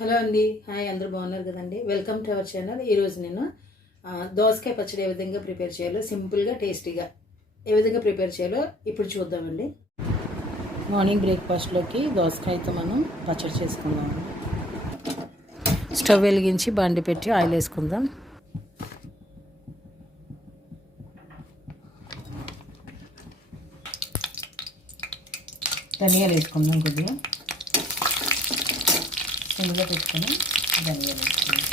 Hello అండి, hi, అందరూ బాగున్నారు కదండి. Welcome to our channel. ఈరోజు నేను దోసకాయ పచ్చడి ఏ విధంగా ప్రిపేర్ చేయాలో, సింపుల్గా టేస్టీగా ఏ విధంగా ప్రిపేర్ చేయాలో ఇప్పుడు చూద్దామండి. మార్నింగ్ బ్రేక్ఫాస్ట్లోకి దోసకాయతో మనం పచ్చడి చేసుకుందాం. స్టవ్ వెలిగించి బండి పెట్టి ఆయిల్ వేసుకుందాం. ధనియాలు వేసుకుందాం. కొద్దిగా సిమ్లో పెట్టుకొని ధనియాలు వేసుకుందాం.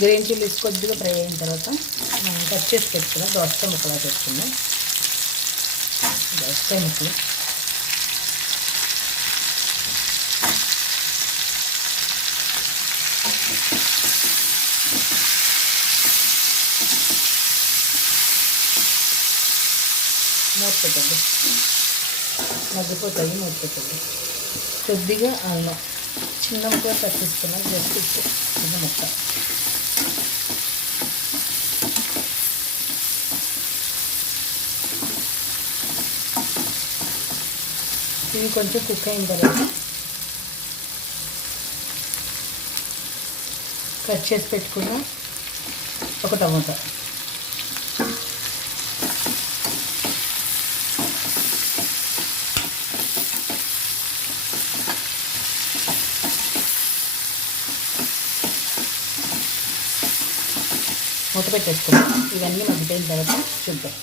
గ్రీన్ చిల్లీస్ కొద్దిగా ఫ్రై అయిన తర్వాత మనం కట్ చేసి పెట్టుకున్నాం దోసకాయ ముక్కలా పెట్టుకున్నాం. దోసకాయ ముక్కలు మూత పెట్టద్దు, మగ్గిపోతాయి. మూత పెట్టద్దు. కొద్దిగా అల్లం చిన్న ముక్క కట్ చేసుకున్నాం. జస్ట్ చిన్న ముక్క. ఇవి కొంచెం కుక్ అయిన తర్వాత కట్ చేసి పెట్టుకున్న ఒక టమాటా, మూత పెట్టేసుకున్నాం. ఇవన్నీ మగ్గిపోయిన తర్వాత చూద్దాం.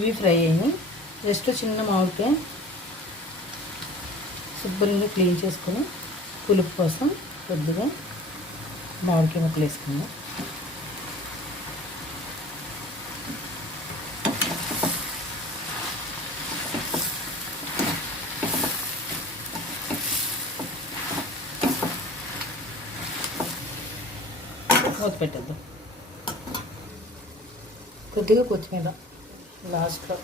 ఇవి ఫ్రై అయినాయి. జస్ట్ చిన్న మామిడికాయ శుభ్రంగా క్లీన్ చేసుకొని పులుపు కోసం కొద్దిగా మామిడికాయ ముక్కలు వేసుకుందాం. మూత పెట్టద్దాం. కొద్దిగా కొత్తిమీర లాస్ట్లో,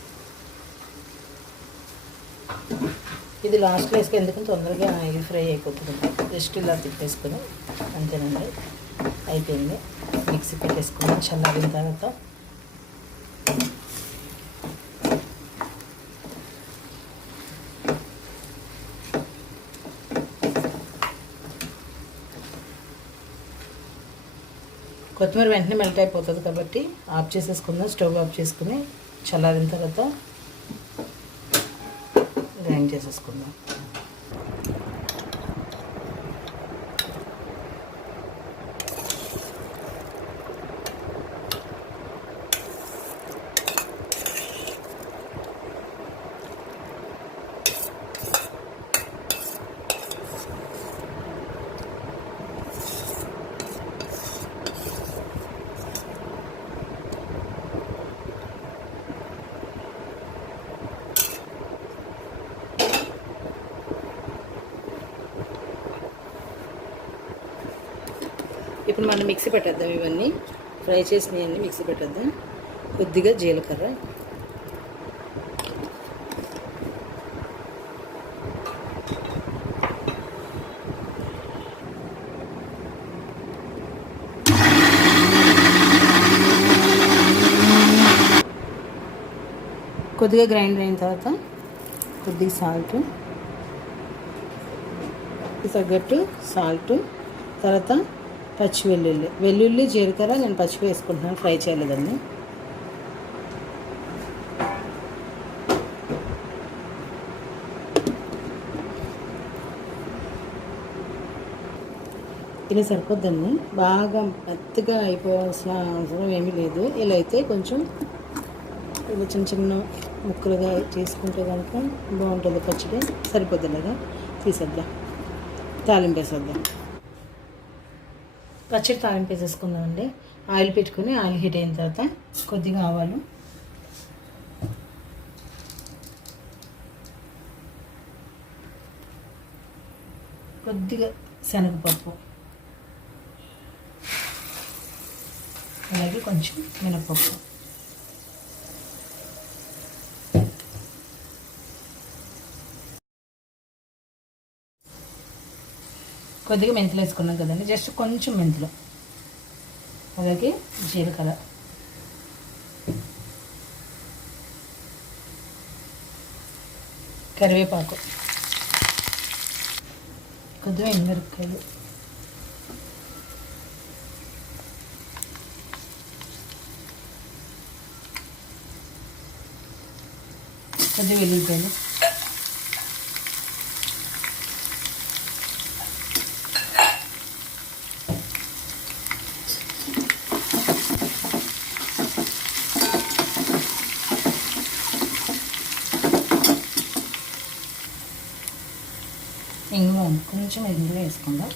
ఇది లాస్ట్లో వేసుకు ఎందుకంటే తొందరగా ఇది ఫ్రై అయిపోతుంది. జస్ట్ ఇలా తిప్పేసుకొని అంతేనండి, అయిపోయింది. మిక్సీ పెట్టేసుకుని చల్లారిన తర్వాత కొత్తిమీర వెంటనే మెల్ట్ అయిపోతుంది కాబట్టి ఆఫ్ చేసేసుకుందాం. స్టవ్ ఆఫ్ చేసుకుని చల్లారిన తర్వాత గ్రైండ్ చేసేసుకుందాం. ఇప్పుడు మనం మిక్సీ పెట్టేద్దాం. ఇవన్నీ ఫ్రై చేసినవన్నీ మిక్సీ పెట్టేద్దాం. కొద్దిగా జీలకర్ర, కొద్దిగా గ్రైండ్ అయిన తర్వాత కొద్దిగా సాల్ట్, తగ్గట్టు సాల్ట్, తర్వాత పచ్చి వెల్లుల్లి జీలకర్ర నేను పచ్చి వేసుకుంటున్నాను, ఫ్రై చేయలేదండి. ఇలా సరిపోద్దండి. బాగా మెత్తగా అయిపోవాల్సిన అవసరం ఏమీ లేదు. ఇలా అయితే కొంచెం ఇలా చిన్న చిన్న ముక్కలుగా చేసుకుంటే కనుక బాగుంటుంది పచ్చడి. సరిపోద్ది లేదా తీసేద్దాం, తాలింపు వేసేద్దాం. పచ్చడి తాలింపు వేసేసుకుందామండి. ఆయిల్ పెట్టుకొని ఆయిల్ హీట్ అయిన తర్వాత కొద్దిగా ఆవాలు, కొద్దిగా శనగపప్పు, అలాగే కొంచెం మినపప్పు, కొద్దిగా మెంతులు వేసుకున్నాం కదండి, జస్ట్ కొంచెం మెంతులు, అలాగే జీలకర్ర, కరివేపాకు, కొద్దిగా ఎండుమిరపకాయలు, కొద్దిగా వెల్లుల్లిపాయలు, ఇంగువ, కొంచెం ఇంగువ వేసుకుందాం,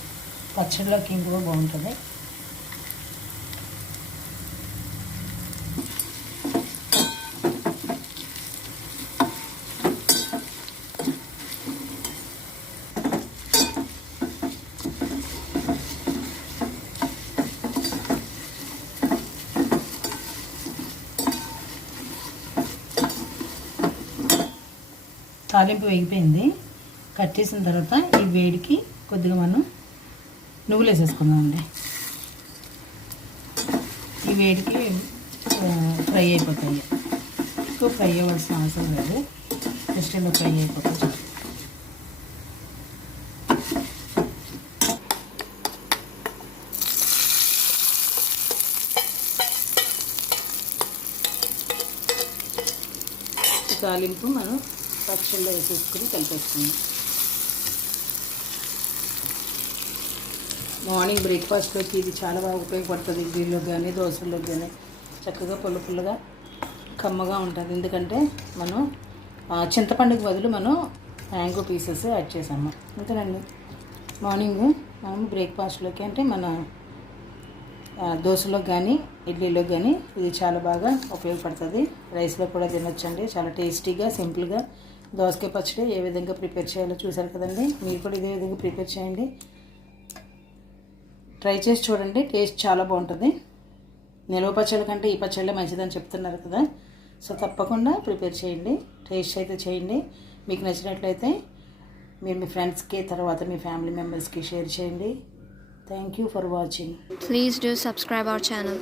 పచ్చడిలోకి ఇంగువ బాగుంటుంది. తాలింపు వేగిపోయింది. కట్టేసిన తర్వాత ఈ వేడికి కొద్దిగా మనం నువ్వులు వేసేసుకుందామండి. ఈ వేడికి ఫ్రై అయిపోతాయి, ఎక్కువ ఫ్రై అవ్వాల్సిన అవసరం లేదు, జస్ట్ ఇలా ఫ్రై అయిపోతాయి. తాలింపు మనం పచ్చళ్ళలో వేసేసుకుని కలిపేసుకుందాం. మార్నింగ్ బ్రేక్ఫాస్ట్లోకి ఇది చాలా బాగా ఉపయోగపడుతుంది. ఇడ్లీలో కానీ దోశల్లో కానీ చక్కగా పుల్లగా కమ్మగా ఉంటుంది. ఎందుకంటే మనం చింతపండుకి బదులు మనం మ్యాంగో పీసెస్ యాడ్ చేసాము. అంతేనండి. మార్నింగ్ మనం బ్రేక్ఫాస్ట్లోకి అంటే మన దోశలో కానీ ఇడ్లీలో కానీ ఇది చాలా బాగా ఉపయోగపడుతుంది. రైస్లో కూడా తినొచ్చండి. చాలా టేస్టీగా సింపుల్గా దోసకాయ పచ్చడి ఏ విధంగా ప్రిపేర్ చేయాలో చూసారు కదండి. మీరు కూడా ఇదే విధంగా ప్రిపేర్ చేయండి, ట్రై చేసి చూడండి. టేస్ట్ చాలా బాగుంటుంది. నిల్వ పచ్చళ్ళ కంటే ఈ పచ్చళ్ళే మంచిదని చెప్తున్నారు కదా, సో తప్పకుండా ప్రిపేర్ చేయండి, టేస్ట్ అయితే చేయండి. మీకు నచ్చినట్లయితే మీరు మీ ఫ్రెండ్స్కి తర్వాత మీ ఫ్యామిలీ మెంబర్స్కి షేర్ చేయండి. Thank you for watching. Please do subscribe our channel.